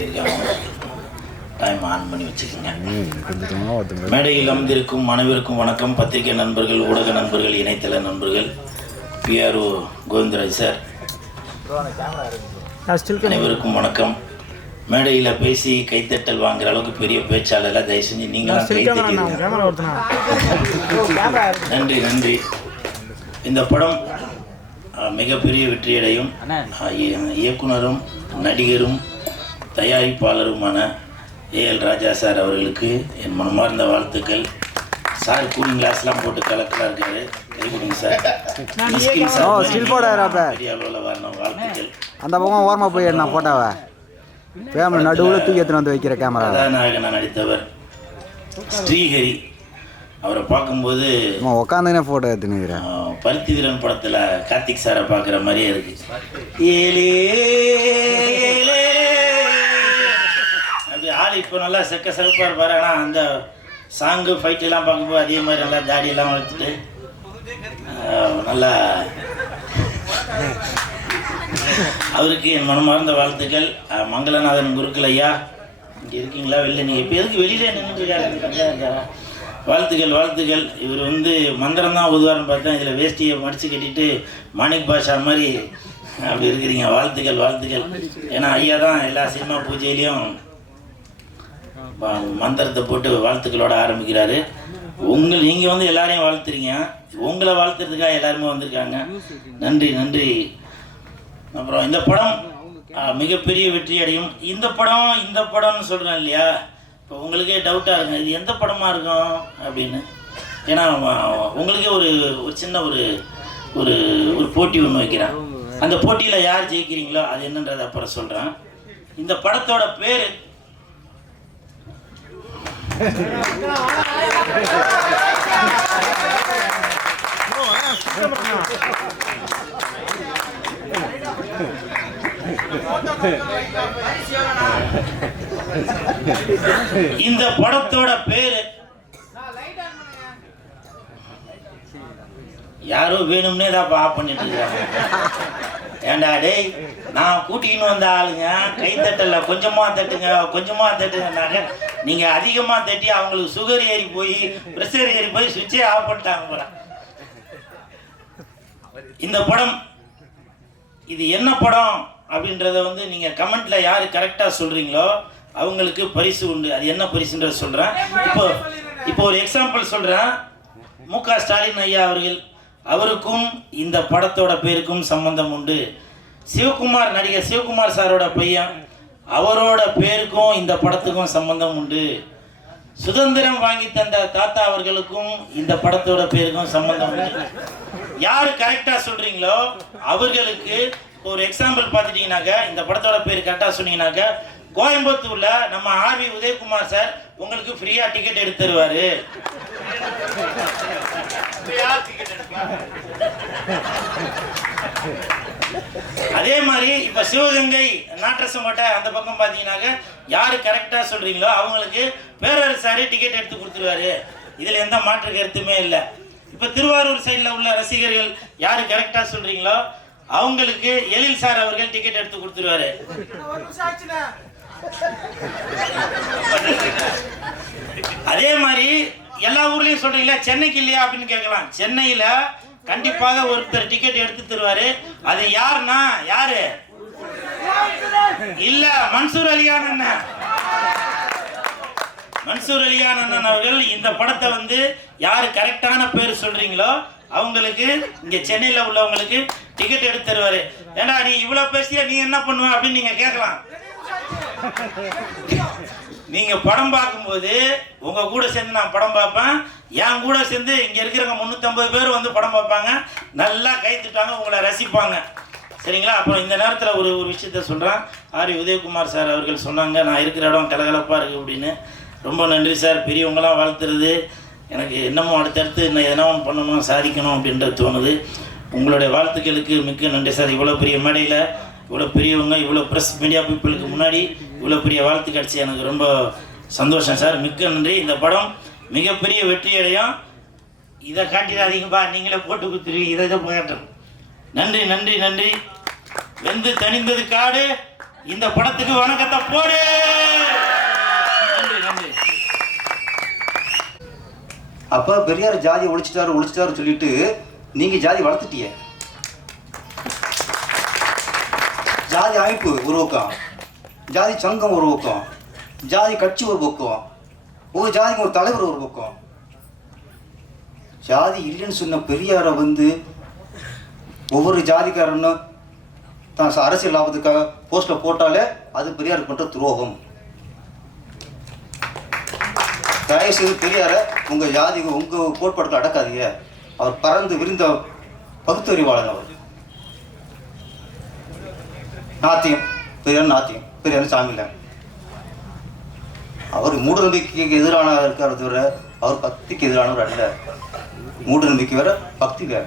சொல்லியிருக்காங்க. Time on பண்ணி வச்சுக்கோங்க. மேடையில் அமர்ந்திருக்கும் அனைவருக்கும் வணக்கம். பத்திரிகை நண்பர்கள், ஊடக நண்பர்கள், இணையதள நண்பர்கள், பிஆர்ஓ கோவிந்தராஜ் சார் அனைவருக்கும் வணக்கம். மேடையில் பேசி கைத்தட்டல் வாங்குற அளவுக்கு பெரிய பேச்சாளர் தயவு செஞ்சு நீங்களும் கைத்தட்டி. நன்றி நன்றி. இந்த படம் மிகப்பெரிய வெற்றியடையும். இயக்குனரும் நடிகரும் தயாரிப்பாளருமான ஏஎல் ராஜா சார் அவர்களுக்கு என் மனமார்ந்த வாழ்த்துக்கள். சார் கூலிங் கிளாஸ்லாம் போட்டு கலக்கலாக இருக்காரு. கைவிடுங்க சார். பெரிய அளவில் வரணும். வாழ்த்துக்கள். அந்த பக்கம் ஓரமாக போய் நான் போட்டாவா கேமரா நடுவில் தூக்கி எடுத்துன்னு வந்து வைக்கிற கேமரா. கதாநாயகனாக நடித்தவர் ஸ்ரீஹரி. அவரை பார்க்கும்போது உட்காந்துனே ஃபோட்டோ எடுத்துனுக்கிறேன். பருத்தி வீரன் படத்தில் கார்த்திக் சாரை பார்க்குற மாதிரியே இருக்கு. அப்படி ஆள் இப்போ நல்லா சிறப்பாக இருப்பார். ஆனால் அந்த சாங்கு ஃபைட்டெல்லாம் பார்க்கும்போது அதே மாதிரி நல்லா தாடியெல்லாம் வளர்த்துட்டு நல்லா அவருக்கு என் மனமார்ந்த வாழ்த்துக்கள். மங்களநாதன் குருக்கள் ஐயா இங்கே இருக்கீங்களா? வெளில நீங்கள் இப்போ எதுக்கு வெளியில நின்றுருக்காரு? வாழ்த்துக்கள் வாழ்த்துக்கள். இவர் மந்திரம் தான் உதுவார்னு பார்த்தேன். இதில் வேஷ்டியை மடித்து கட்டிட்டு மாணிக் பாஷா மாதிரி அப்படி இருக்கிறீங்க. வாழ்த்துக்கள் வாழ்த்துக்கள். ஏன்னா ஐயா தான் எல்லா சினிமா பூஜையிலையும் மந்திரத்தை போட்டு வாழ்த்துக்களோட ஆரம்பிக்கிறாரு. நீங்கள் எல்லாரையும் வாழ்த்துறீங்க. உங்களை வாழ்த்துறதுக்காக எல்லாருமே வந்திருக்காங்க. நன்றி நன்றி. அப்புறம் இந்த படம் மிகப்பெரிய வெற்றி அடையும். இந்த படம்னு சொல்கிறேன் இல்லையா? இப்போ உங்களுக்கே டவுட்டாக இருக்கும் இது எந்த படமாக இருக்கும் அப்படின்னு. ஏன்னா உங்களுக்கே ஒரு சின்ன ஒரு போட்டி ஒன்று வைக்கிறேன். அந்த போட்டியில் யார் ஜெயிக்கிறீங்களோ அது என்னன்றதை அப்புறம் சொல்கிறேன். இந்த படத்தோட பேர் இந்த படத்தோட பேரு யாரோ வேணும்னே தான் ஆஃப் பண்ணிட்டு இருக்காங்க. ஏண்டா டேய், நான் கூட்டின்னு வந்த ஆளுங்க கைத்தட்டல கொஞ்சமா தட்டுங்கனாக்க நீங்க அதிகமா தட்டி அவங்களுக்கு சுகர் ஏறி போய் பிரஷர் ஏறி போய் சுவிட்சே ஆஃப் பண்ணிட்டாங்க போல. இந்த படம் இது என்ன படம் அப்படின்றத நீங்க கமெண்ட்ல யாரு கரெக்டா சொல்றீங்களோ அவங்களுக்கு பரிசு உண்டு. அது என்ன பரிசுன்றத சொல்றேன். இப்போ ஒரு எக்ஸாம்பிள் சொல்றேன். மு.க. ஸ்டாலின் ஐயா அவருக்கும் இந்த படத்தோட பேருக்கும் சம்பந்தம் உண்டு. நடிகர் சிவகுமார் சாரோட பையன், அவரோட பேருக்கும் இந்த படத்துக்கும் சம்பந்தம் உண்டு. சுதந்திரம் வாங்கி தந்த தாத்தா அவர்களுக்கும் இந்த படத்தோட பேருக்கும் சம்பந்தம் உண்டு. யாரு கரெக்டா சொல்றீங்களோ அவர்களுக்கு ஒரு எக்ஸாம்பிள் பார்த்துட்டீங்கன்னாக்க, இந்த படத்தோட பேர் கரெக்டா சொன்னீங்கன்னாக்க, கோயம்புத்தூர்ல நம்ம ஆர்வி உதயகுமார் சார் உங்களுக்கு ஃப்ரீயா டிக்கெட் எடுத்து தருவாரு. அதே மாதிரி இப்ப சிவகங்கை நாட்டரசம்பட்ட அந்த பக்கம் பாத்தீங்கன்னாக்க, யாரு கரெக்டா சொல்றீங்களோ அவங்களுக்கு பேரரசாரி டிக்கெட் எடுத்து கொடுத்துருவாரு. இதுல எந்த மாற்று கருத்துமே இல்லை. இப்ப திருவாரூர் சைட்ல உள்ள ரசிகர்கள் யாரு கரெக்டா சொல்றீங்களோ அவங்களுக்கு எழில் சார் அவர்கள் டிக்கெட் எடுத்து கொடுத்துருவாரு. அதே மாதிரி எல்லா ஊர்லயும் சொல்றீங்களா, சென்னைக்கு இல்லையா அப்படின்னு கேட்கலாம். சென்னையில கண்டிப்பாக ஒருத்தர் டிக்கெட் எடுத்து தருவாரு. அது யாருன்னா யாரு இல்ல, மன்சூர் அலிகான் அண்ணன். மன்சூர் அலிகான் அண்ணன் அவர்கள் இந்த படத்தை யாரு கரெக்டான பேர் சொல்றீங்களோ அவங்களுக்கு இங்க சென்னையில உள்ளவங்களுக்கு டிக்கெட் எடுத்து தருவாரு. ஏன்னா நீ இவ்வளவு பேசிய நீ என்ன பண்ணுவ அப்படின்னு நீங்க கேட்கலாம். நீங்க படம் பார்க்கும்போது உங்க கூட சேர்ந்து நான் படம் பார்ப்பேன். என் கூட சேர்ந்து இங்க இருக்கிறவங்க 350 பேர் படம் பார்ப்பாங்க. நல்லா கைத்துட்டாங்க, உங்களை ரசிப்பாங்க. சரிங்களா? அப்புறம் இந்த நேரத்தில் ஒரு விஷயத்த சொல்கிறேன். ஆர்வி உதயகுமார் சார் அவர்கள் சொன்னாங்க, நான் இருக்கிற இடம் கலகலப்பாக இருக்குது அப்படின்னு. ரொம்ப நன்றி சார். பெரியவங்களாம் வாழ்த்துறது எனக்கு என்னமோ அடுத்தடுத்து இன்னும் எதனா பண்ணணும், சாதிக்கணும் அப்படின்றது தோணுது. உங்களுடைய வாழ்த்துக்களுக்கு மிக்க நன்றி சார். இவ்வளோ பெரிய மேடையில் இவ்வளோ பெரியவங்க, இவ்வளோ ப்ரெஸ் மீடியா பீப்புளுக்கு முன்னாடி இவ்வளோ பெரிய வாழ்த்து கிடச்சி எனக்கு ரொம்ப சந்தோஷம் சார். மிக்க நன்றி. இந்த படம் மிகப்பெரிய வெற்றி அடையும். இதை காட்டிடாதீங்கப்பா, நீங்களே போட்டு கொடுத்துருவீங்க. இதை போகட்டும். நன்றி நன்றி நன்றி. வெந்து தணிந்தது காடு, இந்த படத்துக்கு வணக்கத்தை போடு. நன்றி நன்றி. அப்ப பெரியார் ஜாதியை ஒழிச்சிட்டாரு சொல்லிட்டு நீங்க ஜாதி வளர்த்துட்டிய. ஜாதி அமைப்பு ஒரு பக்கம், ஜாதி சங்கம் ஒரு பக்கம், ஜாதி கட்சி ஒரு பக்கம், ஒரு ஜாதிக்கு ஒரு தலைவர் ஒரு பக்கம். ஜாதி இல்லைன்னு சொன்ன பெரியாரை வந்து ஒவ்வொரு ஜாதிக்காரனும் தான் அரசியல் லாபத்துக்காக போஸ்ட்ல போட்டாலே அது பெரியாருக்கு பண்ற துரோகம். தயவு செய்து பெரியார உங்க ஜாதி உங்க கோட்பாடுகள் அடக்காதீங்க. அவர் பறந்து விரிந்த பகுத்தறிவாளர். அவர் நாத்தியம், பெரியார் சாமி இல்லை. அவர் மூட நம்பிக்கைக்கு எதிரான இருக்கார தவிர அவர் பக்திக்கு எதிரானவர் அல்ல. மூட நம்பிக்கை வேற, பக்தி வேற.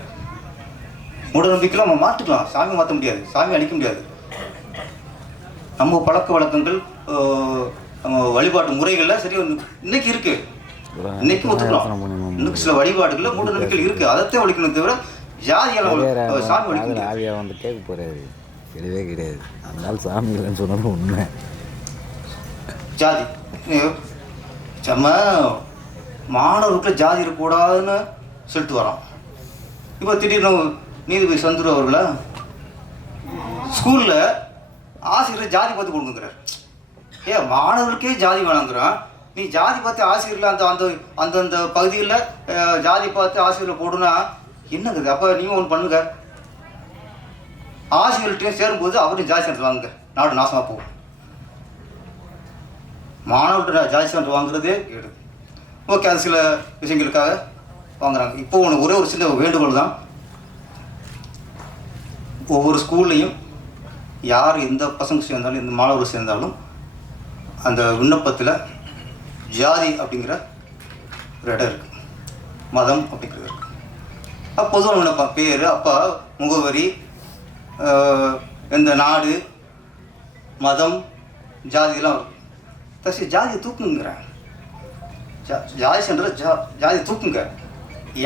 மூட நம்பிக்கையில் நம்ம மாற்றிக்கலாம், சாமி மாற்ற முடியாது, சாமி அழிக்க முடியாது. நம்ம பழக்க வழக்கங்கள், நம்ம வழிபாட்டு முறைகள்ல சரி இன்னைக்கு இருக்கு, இன்னைக்கு ஒத்துக்கலாம். இன்னைக்கு சில வழிபாடுகள்ல மூட நம்பிக்கைகள் இருக்கு, அதைத்தான் ஒழிக்கணும் தவிர ஜாதியால சாமி ஒழிக்க ஆவியா வந்து கேட்க போறாரு கிடையவே கிடையாது. அதனால சாமி இல்லைன்னு சொன்னது உண்மை. ஜாதி நம்ம மாணவர்களுக்கு ஜாதி இருக்கக்கூடாதுன்னு சொல்லிட்டு வரோம். இப்போ திடீர்னு நீதிபதி சந்துரு அவர்கள ஸ்கூலில் ஆசிரியர் ஜாதி பார்த்து கொடுக்குறார். மாணவர்களுக்கே ஜாதி வேணாங்கிறான், நீ ஜாதி பார்த்து ஆசிரியரில் அந்த அந்தந்த பகுதியில் ஜாதி பார்த்து ஆசிரியரை போடுனா என்னங்குது? அப்போ நீங்கள் ஒன்று பண்ணுங்க, ஆசிரியர்கிட்டையும் சேரும்போது அவரும் ஜாதி சென்டர் வாங்குங்க, நாடு நாசமாக போகும். மாணவர்கிட்ட ஜாதி சென்டர் வாங்குறதே கேடு. ஓகே, அது சில விஷயங்களுக்காக வாங்குறாங்க. இப்போ ஒன்று ஒரே ஒரு சின்ன வேண்டுகோள் தான், ஒவ்வொரு ஸ்கூல்லையும் யார் எந்த பசங்க சேர்ந்தாலும் எந்த மாணவர்கள் சேர்ந்தாலும் அந்த விண்ணப்பத்தில் ஜாதி அப்படிங்கிற ஒரு இடம் இருக்குது, மதம் அப்படிங்கிறது இருக்குது. அப்போ பொதுவாக விண்ணப்பம் பேர், அப்பா, முகவரி, எந்த நாடு, மதம், ஜாதியெல்லாம் வரும். தசி ஜாதியை தூக்குங்கிறேன், ஜாதி சென்டர் ஜாதி தூக்குங்க.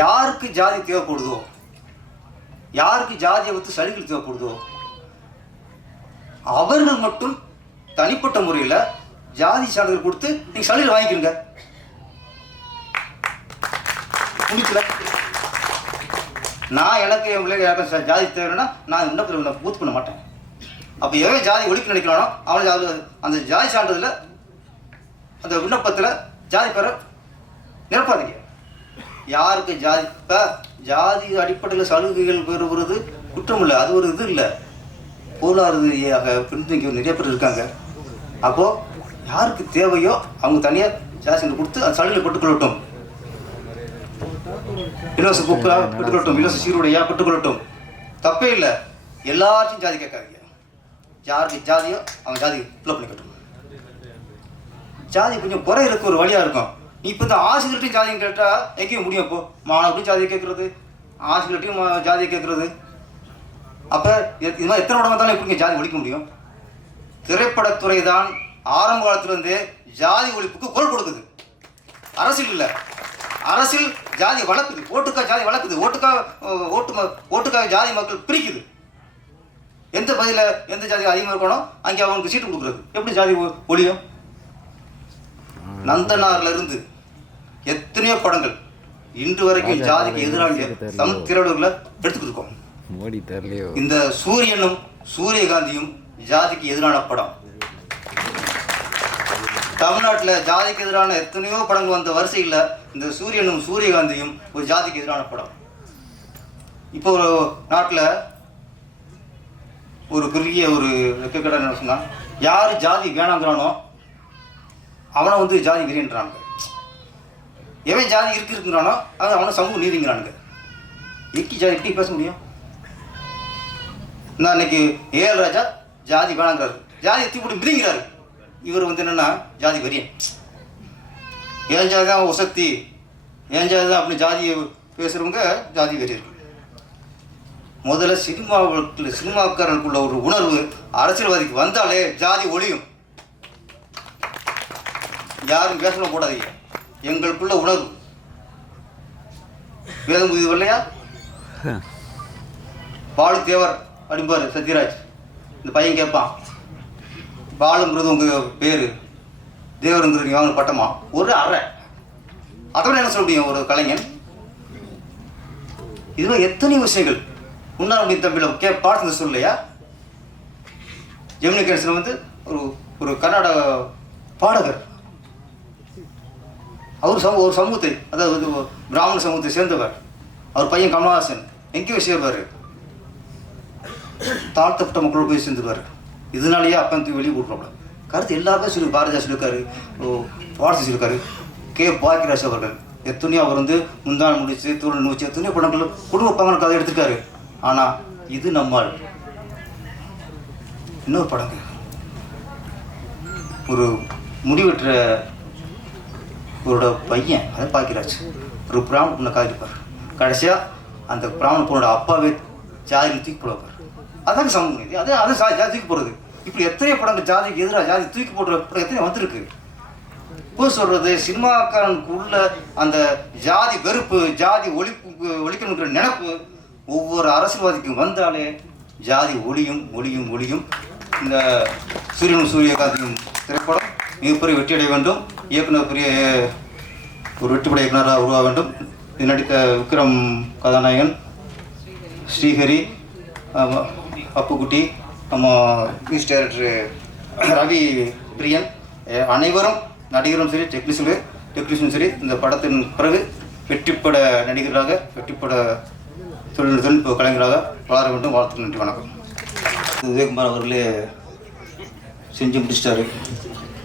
யாருக்கு ஜாதி தேவைப்படுதோ, யாருக்கு ஜாதியை வைத்து சலுகைகள் தேவைப்படுதோ அவர்கள் மட்டும் தனிப்பட்ட முறையில் ஜாதி சான்றிதழ் கொடுத்து நீங்கள் சலுகை வாங்கிக்கிறீங்க. முடிக்கல, நான் எனக்கு என் பிள்ளைங்க யாருக்கும் ஜாதி தேவைன்னா நான் விண்ணப்பத்தில் பூர்த்தி பண்ண மாட்டேன். அப்போ எவன் ஜாதி ஒழிக்க நினைக்கிறானோ அவனை அந்த ஜாதி சான்றிதழில் அந்த விண்ணப்பத்தில் ஜாதி பெற நிரப்பாதீங்க. யாருக்கு ஜாதி, இப்போ ஜாதி அடிப்படையில் சலுகைகள் பெறுவது குற்றம் இல்லை, அது ஒரு இது இல்லை. பொருளாதார பின்தங்கி நிறைய பேர் இருக்காங்க. அப்போது யாருக்கு தேவையோ அவங்க தனியாக ஜாதி சென்று கொடுத்து அந்த சலுகைகளை பெற்றுக்கொள்ளட்டும். இலவச புக்கா பெற்றுக்கொள்ளட்டும், இலவச சீருடையா பெற்றுக்கொள்ளட்டும், தப்பே இல்லை. எல்லாத்தையும் ஜாதி கேட்காதீங்க. யாருக்கு ஜாதியோ அவங்க ஜாதி ஃபில்லப் பண்ணிக்கட்டும். ஜாதி கொஞ்சம் குறையிறதுக்கு ஒரு வழியாக இருக்கும். நீ இப்போ இந்த ஆசிரியர்கிட்டையும் ஜாதியும் கேட்டால் எங்கேயும் முடியும். இப்போ மாணவர்களையும் ஜாதியை கேட்குறது, ஆசிரியர்கிட்டையும் ஜாதியை கேட்குறது. அப்போ இது மாதிரி எத்தனை இடம் வந்தாலும் எப்படிங்க ஜாதி ஒழிக்க முடியும்? திரைப்படத்துறை தான் ஆரம்ப காலத்திலிருந்தே ஜாதி ஒழிப்புக்கு குரல் கொடுக்குது. அரசியல் இல்லை, அரசியல் ஜாதி வளர்க்குது, ஓட்டுக்காக ஜாதி வளர்க்குது, ஓட்டுக்காக ஜாதி மக்கள் பிரிக்குது. எந்த பகுதியில் எந்த ஜாதி அதிகமாக இருக்கணும் அங்கே அவங்களுக்கு சீட்டு கொடுக்குறது. எப்படி ஜாதி ஒழியும்? நந்தனார்ல இருந்து எத்தனையோ படங்கள் இன்று வரைக்கும் ஜாதிக்கு எதிரான தமிழ் திரையுலகில் எடுத்துக்கிட்டு இருக்கோம். இந்த சூரியனும் சூரியகாந்தியும் ஜாதிக்கு எதிரான படம். தமிழ்நாட்டில் ஜாதிக்கு எதிரான எத்தனையோ படங்கள் வந்த வரிசையில் இந்த சூரியனும் சூரியகாந்தியும் ஒரு ஜாதிக்கு எதிரான படம். இப்போ ஒரு நாட்டில் ஒரு பெரிய ஒரு வெக்கக்கடை என்ன சொன்னா, யார் ஜாதி வேணாங்கிறானோ அவனை வந்து ஜாதி வெறின்றானுங்க. எவன் ஜாதி இருக்குங்கிறானோ அது அவனை சமூக நீதிங்கிறானுங்க. ஜாதி எப்படி பேச முடியும்? நான் இன்னைக்கு ஏஎல் ராஜா ஜாதி வேணாங்கிறாரு, ஜாதி எத்தி போட்டு மிதிங்கிறாரு. இவர் வந்து என்னன்னா ஜாதி வெறியன், ஏன் ஜாதி தான் உசத்தி, ஏன் ஜாதி தான் அப்படின்னு ஜாதியை பேசுகிறவங்க ஜாதி வெறியர்கள். முதல்ல சினிமாக்காரனுக்குள்ள ஒரு உணர்வு அரசியல்வாதிக்கு வந்தாலே ஜாதி ஒழியும். யாரும் பேசணும் போடாதீங்க, எங்களுக்குள்ள உணர்வு. வேதம் புதிது இல்லையா? பாலு தேவர் அப்படிம்பாரு சத்யராஜ். இந்த பையன் கேட்பான், பாலுங்கிறது உங்கள் பேர், தேவருங்கிறது நீ வாங்கின பட்டமா, ஒரு அறை. அதோட என்ன சொல்ல முடியும் ஒரு கலைஞன்? இதுவே எத்தனை விஷயங்கள் முன்னாள் தம்பியில் பாடத்தில் சொல்லலையா? ஜெமினி கணேசன் வந்து ஒரு கர்நாடக பாடகர். அவர் ஒரு சமூகத்தை, அதாவது பிராமண சமூகத்தை சேர்ந்தவர். அவர் பையன் கமலஹாசன் எங்கேயோ சேர்வார், தாழ்த்தப்பட்ட மக்களோடு போய் சேர்ந்துவார். இதனாலேயே அப்பன் தூக்கி வெளியே போட்டுருவாங்க. கருத்து எல்லாருமே சொல்லி பாரதியார் சொல்லியிருக்காரு, பாரதி சொல்லியிருக்காரு. கே பாக்கியராஜ் அவர்கள் எத்தனையோ அவர் வந்து முந்தான முடிச்சு தூள் நூச்சு எத்தனையோ படங்கள் குடும்ப பங்கன கதை எடுத்திருக்காரு. ஆனால் இது நம்மால் இன்னொரு படங்க, ஒரு முடிவெற்ற இவரோட பையன், அதை பாக்கியராஜ் ஒரு பிராமண பொண்ணை காதிருப்பார். கடைசியாக அந்த பிராமண பொண்ணோட அப்பாவே ஜாதியில் தூக்கி போடுவார். அதாங்க சமூக நீதி. அது ஜாதி தூக்கி போடுறது. இப்படி எத்தனையோ படங்கள் ஜாதிக்கு எதிராக ஜாதி தூக்கி போடுற படம் எத்தனையோ வந்திருக்கு. இப்போ சொல்கிறது சினிமாக்காரனுக்கு உள்ள அந்த ஜாதி வெறுப்பு, ஜாதி ஒழிக்கணுங்கிற நினைப்பு ஒவ்வொரு அரசியல்வாதிக்கும் வந்தாலே ஜாதி ஒழியும். இந்த சூரியகாந்தியும் திரைப்படம் மிகப்பெரிய வெற்றியடைய வேண்டும். இயக்குனர் பெரிய ஒரு வெற்றிப்பட இயக்குனராக உருவாக வேண்டும். இது நடித்த விக்ரம் கதாநாயகன், ஸ்ரீஹரி, அப்புக்குட்டி, நம்ம மியூசிக் டைரக்டர் ரவி பிரியன், அனைவரும் நடிகரும் சரி டெக்னீஷியனும் சரி இந்த படத்தின் பிறகு வெற்றிப்பட நடிகர்களாக, வெற்றிப்பட தொழில்நுட்ப கலைஞராக வளர வேண்டும். வாழ்த்துக்கள். நன்றி, வணக்கம். விவேகுமார் அவர்களே செஞ்சு முடிச்சிட்டாரு.